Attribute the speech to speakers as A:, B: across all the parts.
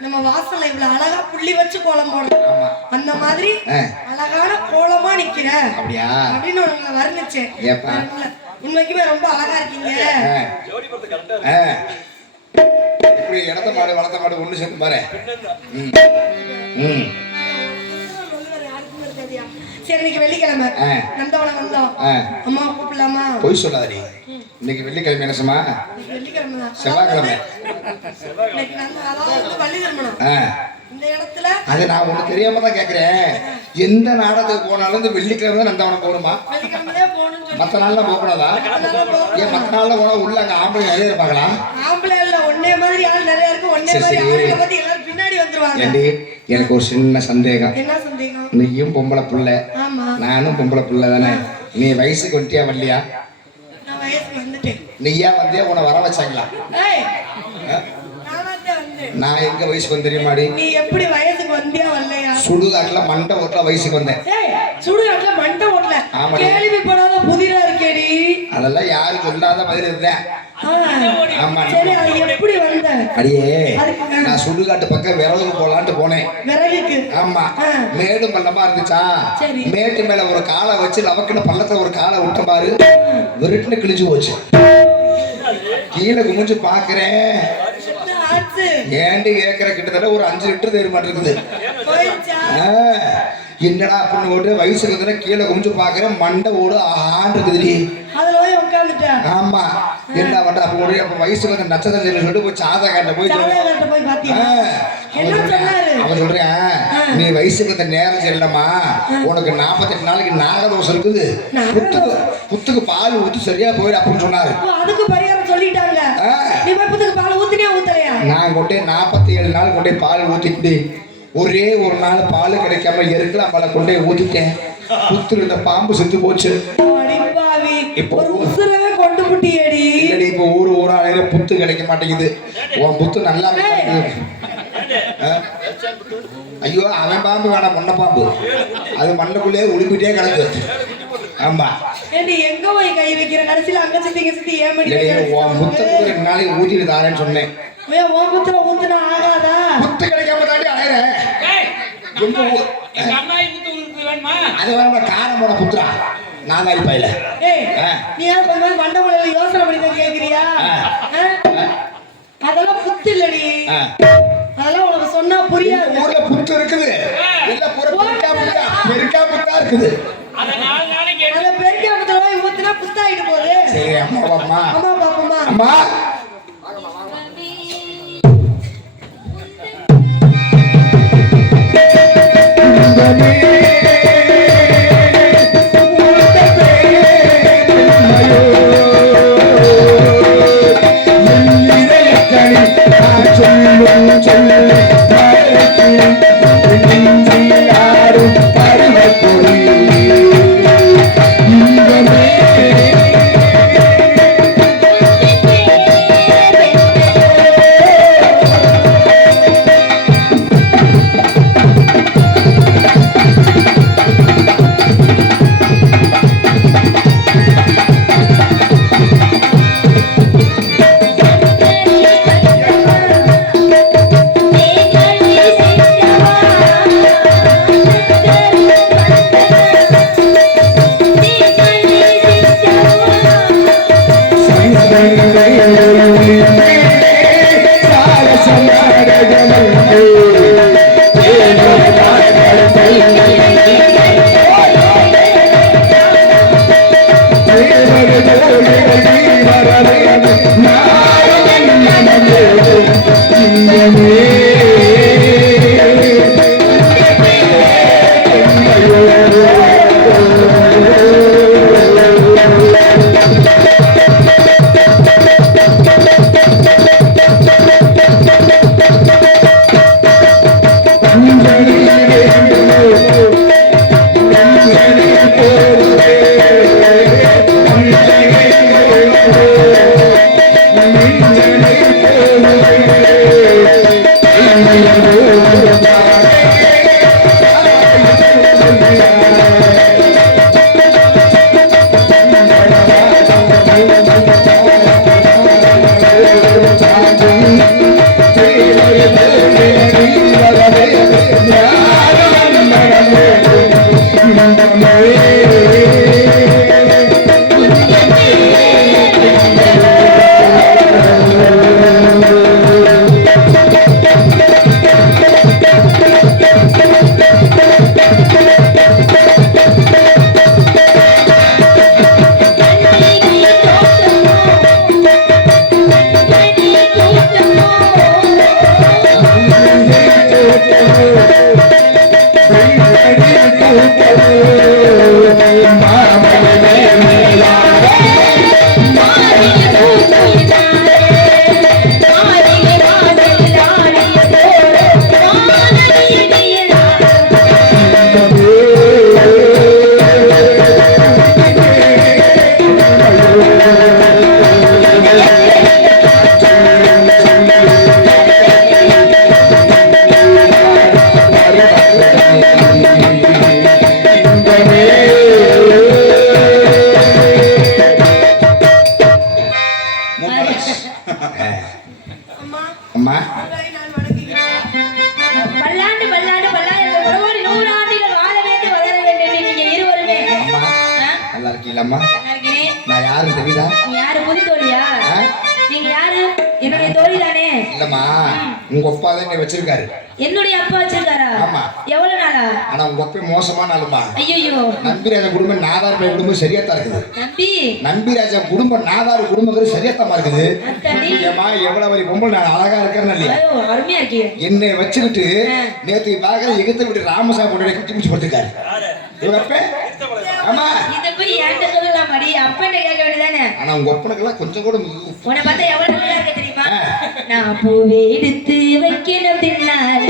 A: நம்ம வாசல்ல இவ்வளவு அழகா புள்ளி வச்சு கோலம் போடணும். அந்த மாதிரி. அழகான கோலமா நிக்கிற.
B: அப்படியா?
A: அப்படின்னு உங்களை வர்ணிச்சேன். உண்மைக்குமே ரொம்ப அழகா இருக்கீங்க.
B: இப்படி இடத்த மாடு வளர்த்த மாடு ஒண்ணு சேர்த்து பாரு. ம். ம்.
A: சரி இன்னைக்கு வெள்ளிக்கிழமை.
B: ஆ.
A: நந்தவனம் வந்தோம். அம்மா கூப்பிடலாமா?
B: பொய் சொல்லாத நீ இன்னைக்கு வெள்ளிக்கிழமை என்னசமா
A: இன்னைக்கு வெள்ளிக்கிழமை
B: செவ்வாய்க்கிழமை.
A: இன்னைக்கு வந்து திருமணம் இடத்துல
B: அது நான் உனக்கு தெரியாம தான் கேட்கிறேன் எந்த நாடகத்துக்கு போனாலும் இந்த வெள்ளிக்கிழமை தான் நந்தவனம் போகணுமா? மற்ற நாள்ல போகக்கூடாதா. ஏன் மற்ற நாள்ல போனா உள்ள அங்க ஆம்பளை நிறைய இருப்பாங்களா?
A: ஆம்பளை இல்ல ஒன்னே மாதிரி ஆள் நிறைய இருக்கு ஒன்னே
B: சரி,
A: மாதிரி
B: சரி.
A: ஆளுங்களை பத்தி எல்லாரும் பின்னாடி வந்துருவாங்க.
B: ஏண்டி எனக்கு ஒரு சின்ன சந்தேகம்.
A: என்ன சந்தேகம்?
B: நீயும் பொம்பளை புள்ள.
A: ஆமா.
B: நானும் பொம்பளை புள்ள தானே. நீ வயசுக்கு வந்துட்டியா வரலையா நீயா வந்தியா உன்னை வர வச்சாங்களா
A: ஏய்
B: ஆ?
A: நானாத்தான் வந்தேன்
B: நான் எங்க வயசுக்கு வந்து தெரியுமாடி?
A: நீ எப்படி வயசுக்கு வந்தியா வரலையா
B: சுடுகாட்டுல மண்டை ஓட்டுல வயசுக்கு வந்தேன்.
A: சுடுகாட்டுல மண்டை ஓட்டல. கேள்விப்படாத புதிரா இருக்கேடி.
B: அதெல்லாம் யாரும் சொல்லாத பதில் இருந்தேன். ஆமா.
A: எப்படி வந்த?
B: அடியே நான் சுடுகாட்டு பக்கம் விரவுக்கு போலான்ட்டு போனேன்.
A: விறகுக்கு?
B: ஆமா. மேடு பள்ளமா இருந்துச்சா. மேட்டு மேல ஒரு காலை வச்சு லவக்குன்னு பள்ளத்துல ஒரு காலை விட்ட பாரு. விருட்டுன்னு கிழிஞ்சு போச்சு. கீழே குமிஞ்சு பாக்குறேன். ஏண்டி கேக்குற? கிட்டத்தட்ட ஒரு அஞ்சு லிட்டர் தேர் மாட்டிருக்குது என்னடா அப்படின்னு ஓட்டு வயசுக்கு வந்து கீழே குமிஞ்சு பாக்குறேன் மண்டை ஓடு ஆண்டு இருக்குதுடி. ஆமா. என்ன பண்ற? அப்ப ஓடி அப்ப வயசுக்கு வந்து நட்சத்திரம் சொல்லிட்டு போய் சாதா காட்ட போய் அவன் சொல்றான், நீ வயசுக்கு இந்த நேரம் சரியில்லம்மா. உனக்கு நாற்பத்தெட்டு நாளைக்கு நாகதோஷம் இருக்குது. புத்துக்கு புத்துக்கு பால் ஊத்தி சரியா போயிடு அப்படின்னு சொன்னாரு.
A: அதுக்கு பரிகாரம் சொல்லிட்டாங்க.
B: நான் கொண்டே நாற்பத்தி ஏழு நாள் கொண்டே பால் ஊத்திட்டு ஒரே ஒரு நாள் பால் கிடைக்காம எருக்கலாம் பாலை கொண்டே ஊத்திட்டேன். புத்து இருந்த பாம்பு செத்து போச்சு. இப்போ- இப்போ ஊர் ஊரா அலையில புத்து கிடைக்க மாட்டேங்குது. உன் புத்து நல்லா? ஐயோ அவன் பாம்பு வேணாம் மண்ண பாம்பு. அது மண்ணுக்குள்ளேயே உழுப்பிட்டே கிடக்கு. ஆமா.
A: எங்க போய் கை வைக்கிற? கடைசியில அங்க சுத்தி சுத்தி ஏன்
B: ரெண்டு நாளைக்கு ஊத்திட்டு தாரேன்னு சொன்னேன்.
A: ஏய், உன் ஊத்துனா ஆகாதா?
B: புத்து கிடைக்காம தாண்டி அலையிறேன்
C: ஏய்,
B: எங்க
C: எங்க அம்மாயி ஊத்து உனக்கு வேணுமா?
B: அது வேற காரம் போட பையில
A: ஏய்
B: ஆ.
A: நீ யாரும் கொஞ்ச நாள் மண்டை மூலையில யோசனை பண்ணி தான் கேக்குறியா? அதெல்லாம் புத்து இல்லடி. அதெல்லாம் உனக்கு சொன்னா புரியாது.
B: ஊர்ல புத்து இருக்குது. இல்ல பூரா பெருக்கா புத்தா பெருக்கா புத்தா இருக்குது.
C: அத
A: போய் ஊத்துனா புத்தாயிட்டு போகுது.
B: சரி அம்மா அம்மா
A: அம்மா
B: சொல்லும் சொல்ல வச்சிருக்காரா ஆமா.
A: எவ்வளவு நாளா?
B: ஆனா உங்க அப்பா மோசமான ஆளுமா
A: ஐயோ
B: நம்பிராஜ குடும்பம் நாதார் பையன் குடும்பம் சரியாத்தான் இருக்குது.
A: நம்பி?
B: நம்பிராஜ குடும்பம் நாதார் குடும்பங்கிறது சரியாத்தமா இருக்குது. ஏம்மா எவ்வளவு வரி பொம்பளை நான் அழகா இல்லையா?
A: ஐயோ அருமையா இருக்கீங்க.
B: என்னை வச்சுக்கிட்டு நேத்து பார்க்க எகத்த விட்டு ராமசாமி முன்னாடி குச்சி முடிச்சு படுத்திருக்காரு இவங்க அப்ப? ஆமா.
A: இத போய் என்கிட்ட சொல்லலாம் மடி. அப்பா கேட்க வேண்டியதானே?
B: ஆனா உங்க ஒப்பனுக்கெல்லாம் கொஞ்சம் கூட
A: உன்னை பார்த்தா எவ்வளவு நல்லா இருக்க தெரியுமா. நான் பூவே எடுத்து வைக்கணும் பின்னால.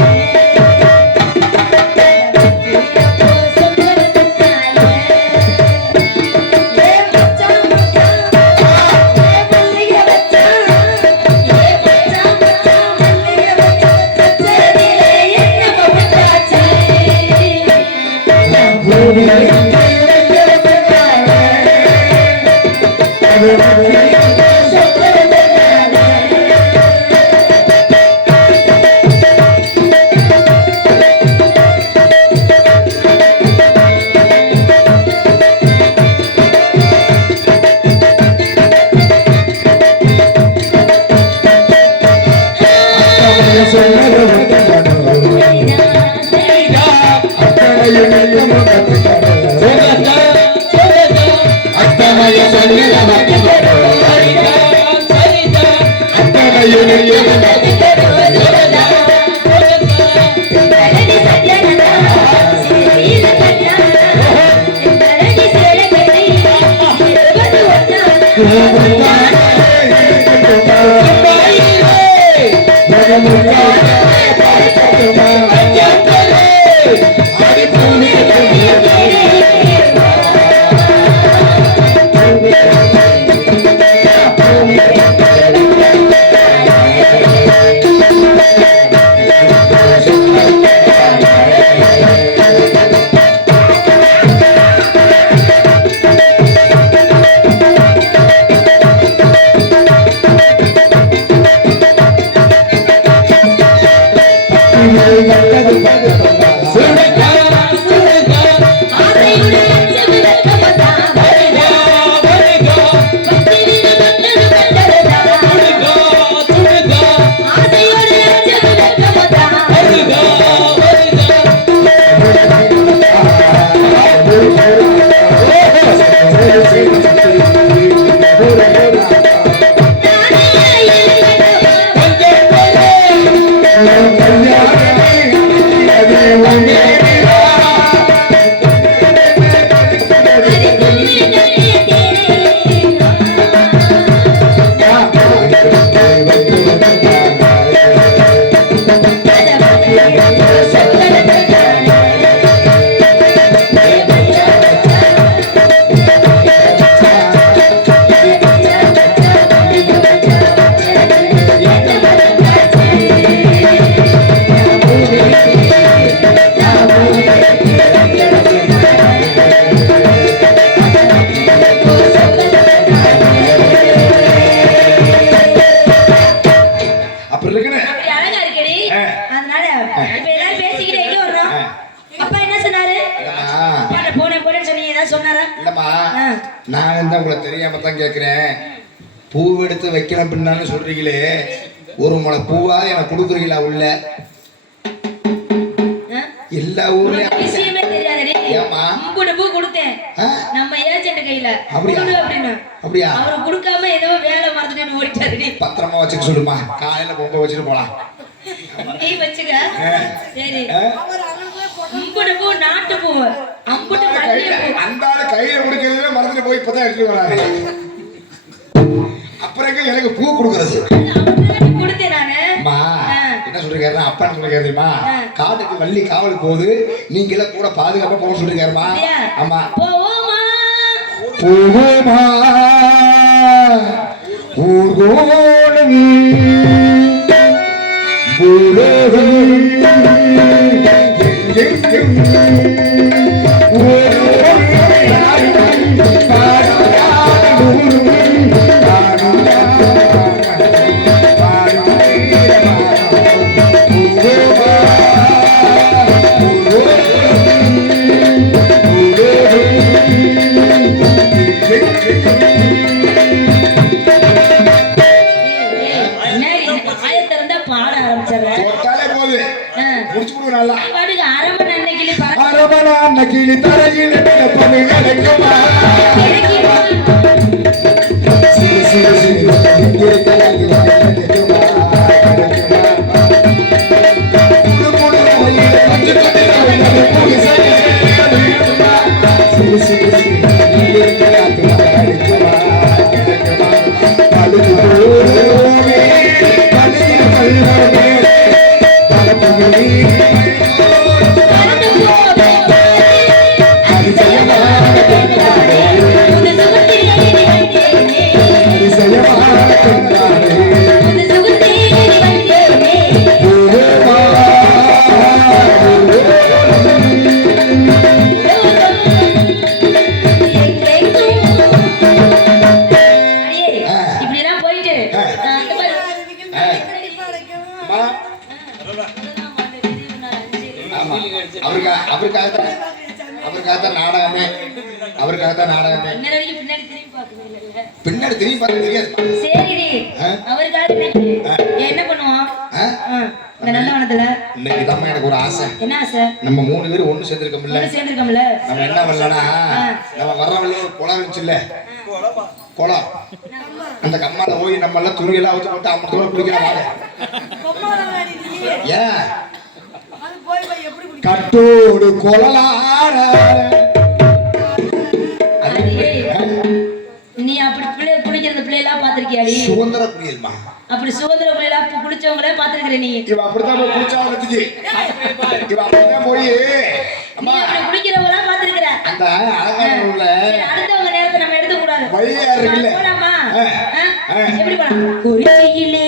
B: எல்லா ஊர்லயும் ஏம்மா?
A: முப்பது பூ கொடுத்தேன்? நம்ம ஏஜென்ட் கையில.
B: அப்படியா? அப்படியா?
A: அவரு கொடுக்காம ஏதோ வேலை மறந்துட்டு ஓடிட்டாருடி.
B: பத்திரமா வச்சுக்க சொல்லுமா. காலையில பொங்க வச்சுட்டு போலாம்.
A: நீ வச்சுக்க.
B: ஆ.
A: சரி? முப்பது பூ நாட்டு பூ. அம்புட்டு
B: கையில கொடுக்கறதுல மறந்துட்டு போய் இப்பதான் எடுத்துட்டு வராரு. அப்புறம் எனக்கு பூ கொடுக்கறது? என்ன சொல்லிருக்காரு அப்பா சொல்லிருக்காரு தெரியுமா. காட்டுக்கு வள்ளி காவல் போகுது. நீங்களே கூட பாதுகாப்பா போக சொல்லிருக்காருமா? ஆமா. போகுமா ஊர்கோலம் எங்கெங்கும் நம்மள துணியெல்லாம் வச்சு போட்டு ஐம்பது ரூபா பிடிக்கிற கட்டோடு
A: கொலலார நீ அப்படி பிள்ளை குளிக்கிறது பிள்ளையெல்லாம் பாத்திருக்கியாடி
B: சுதந்திர குளியல்மா
A: அப்படி சுதந்திர குளியெல்லாம் குளிச்சவங்களே பாத்திருக்கிற நீ.
B: இவ அப்படிதான் போய் குளிச்சா வந்துச்சு. இவ அப்படிதான் போய். அம்மா. அந்த
A: அழகான அடுத்தவங்க நேரத்தை நம்ம
B: எடுத்து
A: எப்படி குறிச்சியிலே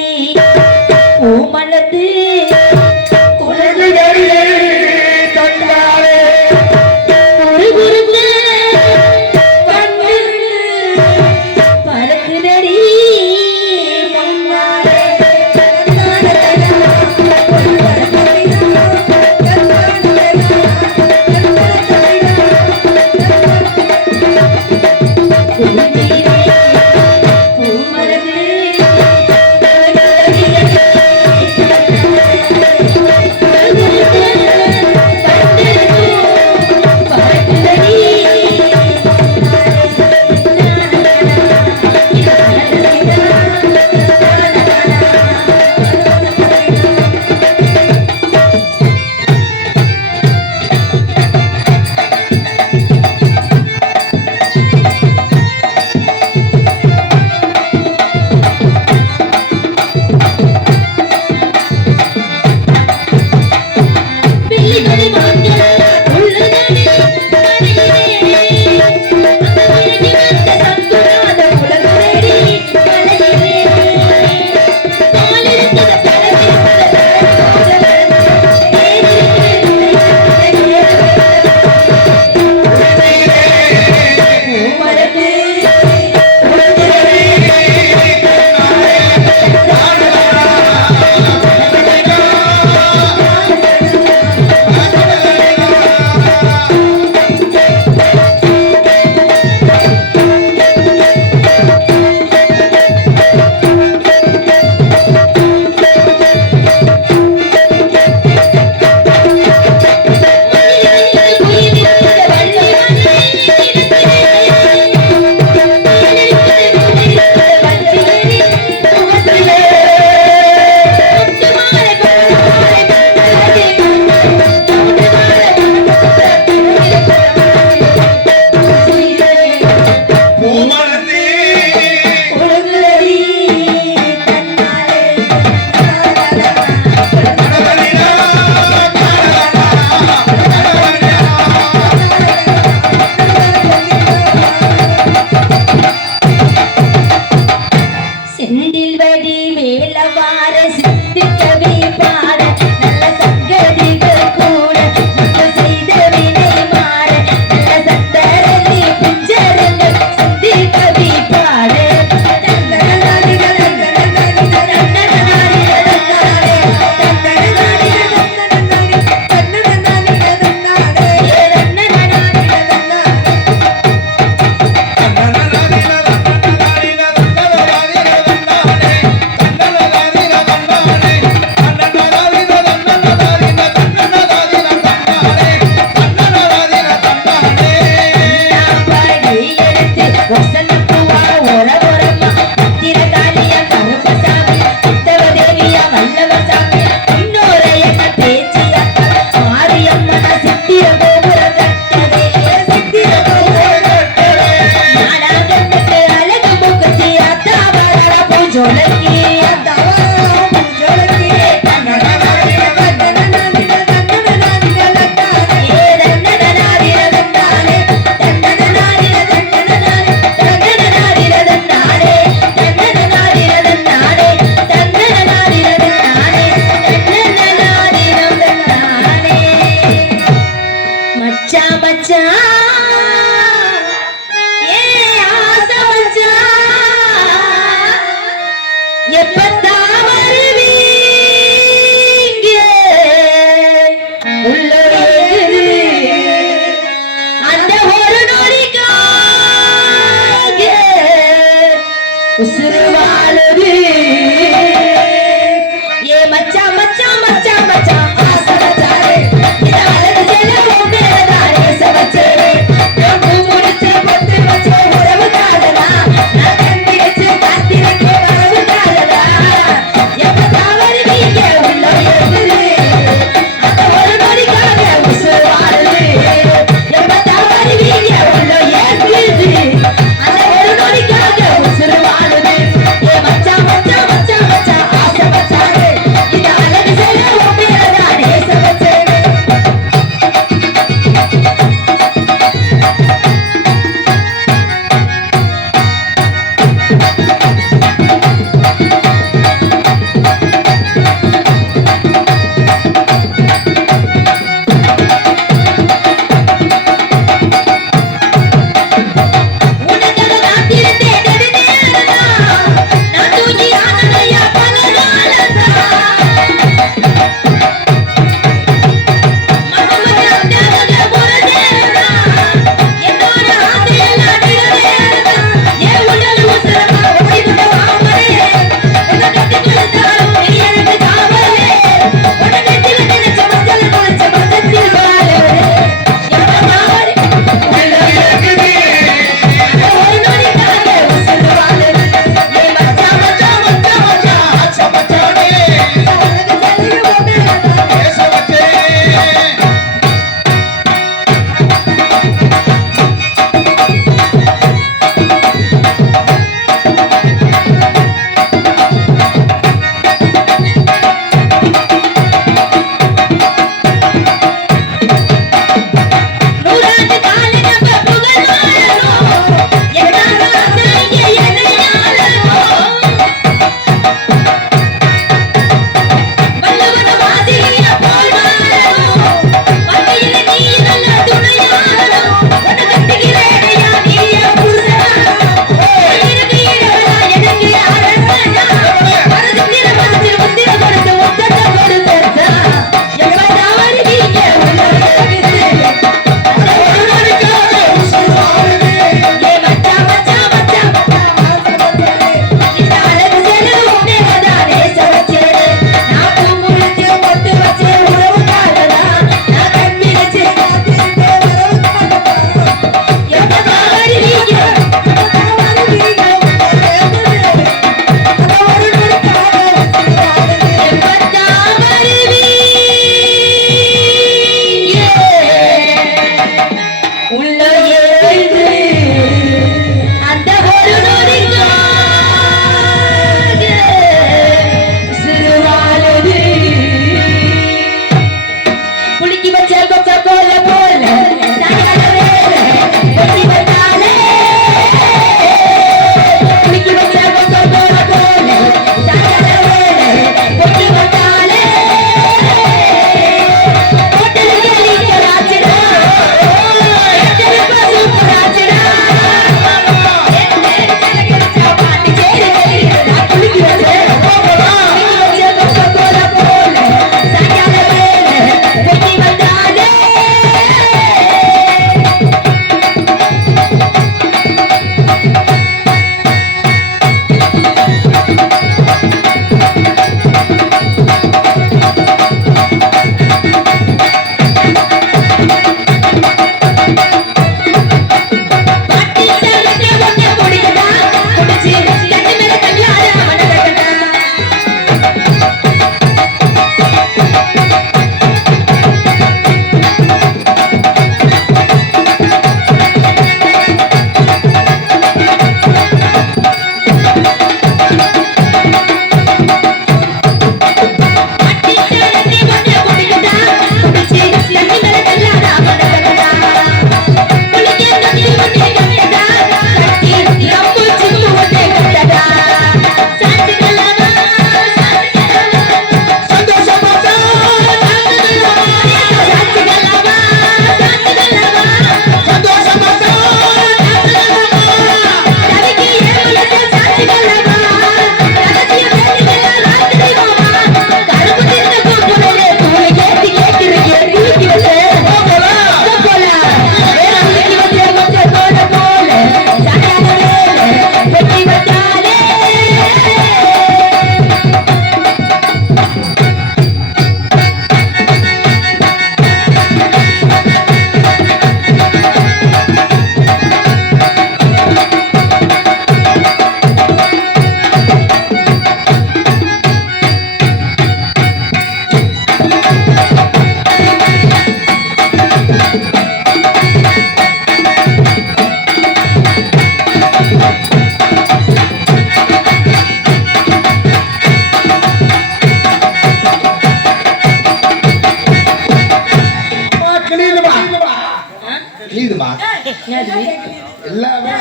B: எல்லாமே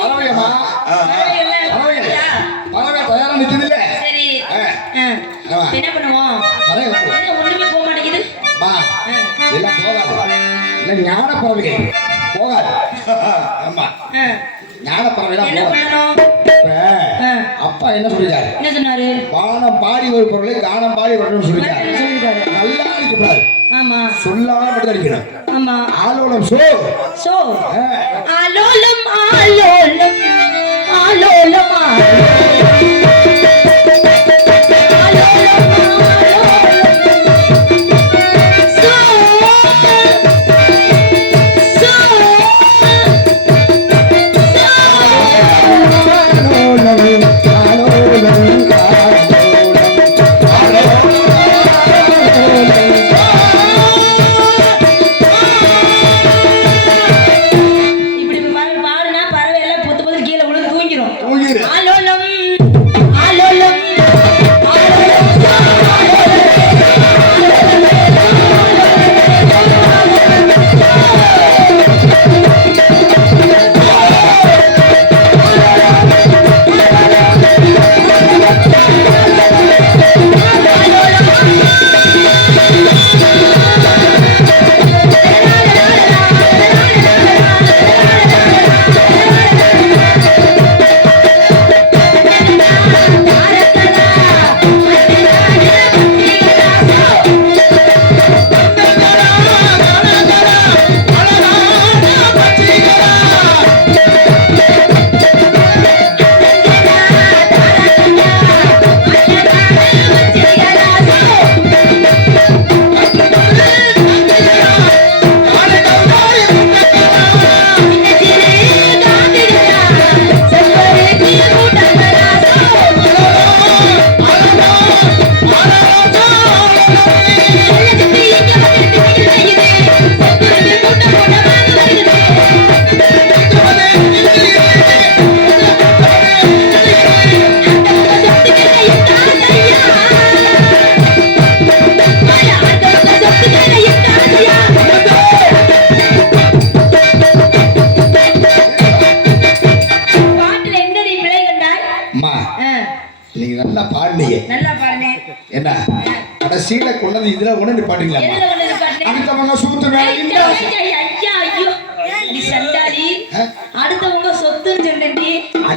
B: பறவையம்மா
A: பறவை
B: தயாரா நிக்குது இல்ல
A: சரி.
B: ஆ.
A: ஆ.
B: ஆமா.
A: இப்ப என்ன பண்ணுவோம்?
B: பறவை
A: என்ன ஒண்ணுமே போக மாட்டேங்குது.
B: மா
A: ஆ.
B: எல்லாம் போகாது. இல்ல ஞான போகாது. ஆமா. ஞான போகாது.
A: ஆ.
B: அப்பா என்ன சொல்லிருக்காரு
A: என்ன சொன்னாரு?
B: வானம் பாடி ஒரு பொருளை கானம் பாடி வரணும்னு
A: சொல்லிட்டாரு.
B: நல்லா அடிக்கக்கூடாது.
A: ஆமா.
B: சொல்லாம மட்டும் அடிக்கணும்.
A: ஆமா.
B: ஆலோலம் சோ.
A: சோ. ஆலோலம் ஆலோலம். ஆலோலம்
B: ஆலோலம்,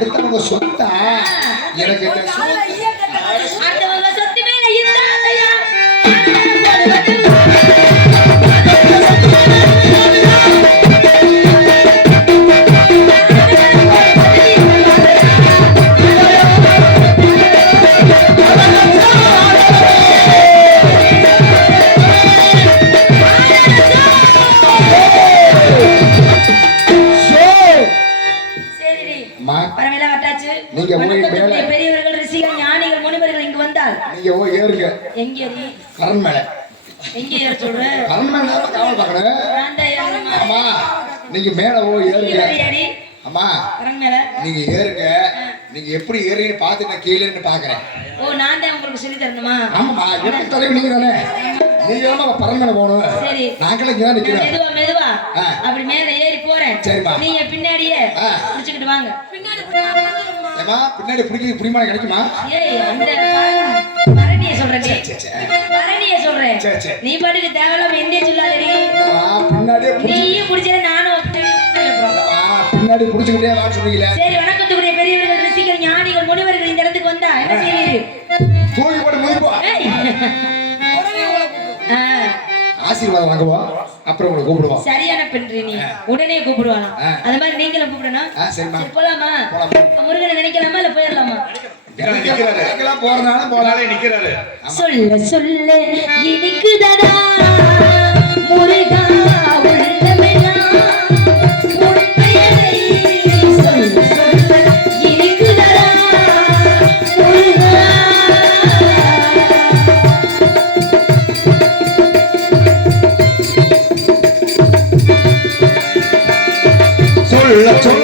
B: அடுத்தவங்க சொத்தா எனக்கு
A: எங்கே நீ
B: கரண் மேல.
A: எங்கே ஏற சொல்ற?
B: கரண் மேல காவல் நீங்க மேல போய் ஏறுங்க? அம்மா நீங்க ஏறுங்க. நீங்க எப்படி ஏறுங்கன்னு பார்த்து நான் கீழே இருந்து பாக்குறேன்
A: ஓ நான் தான் உங்களுக்கு சொல்லி தரணுமா?
B: ஆமாம்மா எப்படி தலைவி நீங்க தானே? நீங்க போகணும்.
A: சரி.
B: நாங்களும் இங்க நிக்கிறோம்.
A: மெதுவா. அப்படி மேல ஏறி போறேன்.
B: சரிம்மா.
A: நீங்க பின்னாடியே
B: ஆ.
A: பிடிச்சுக்கிட்டு வாங்க.
B: ஏமா பின்னாடி பிடிக்க பிடிமான கிடைக்குமா?
A: ஏய் அந்த சொல்றேன். பரணிய. நீ பாட்டுக்கு தேவையில்லாம என்னைய சொல்லாதடி.
B: பின்னாடியே
A: நானும்
B: பின்னாடி பிடிச்சுக்கிட்டே வா
A: சரி வணக்கத்துக்குரிய பெரியவர்கள் ஞானிகள் முனிவர்கள் இந்த இடத்துக்கு வந்தா என்ன செய்வீரு?
B: தூக்கி போட்டு முடிப்போம்
A: ஏய். ஆ,
B: ஆசீர்வாதம் வாங்குவோம் அப்புறம் உங்களை கூப்பிடுவோம்
A: சரியான பெண்று நீ. உடனே கூப்பிடுவானா. அந்த மாதிரி நீங்களும் கூப்பிடணும். போலாமா? முருகனை நினைக்கலாமா இல்ல போயிடலாமா?
B: போலாம்
D: நிக்கிறாரு.
A: சொல்ல சொல்ல இனிக்குதடா. முருகா.
B: சொல்ல சொல்ல.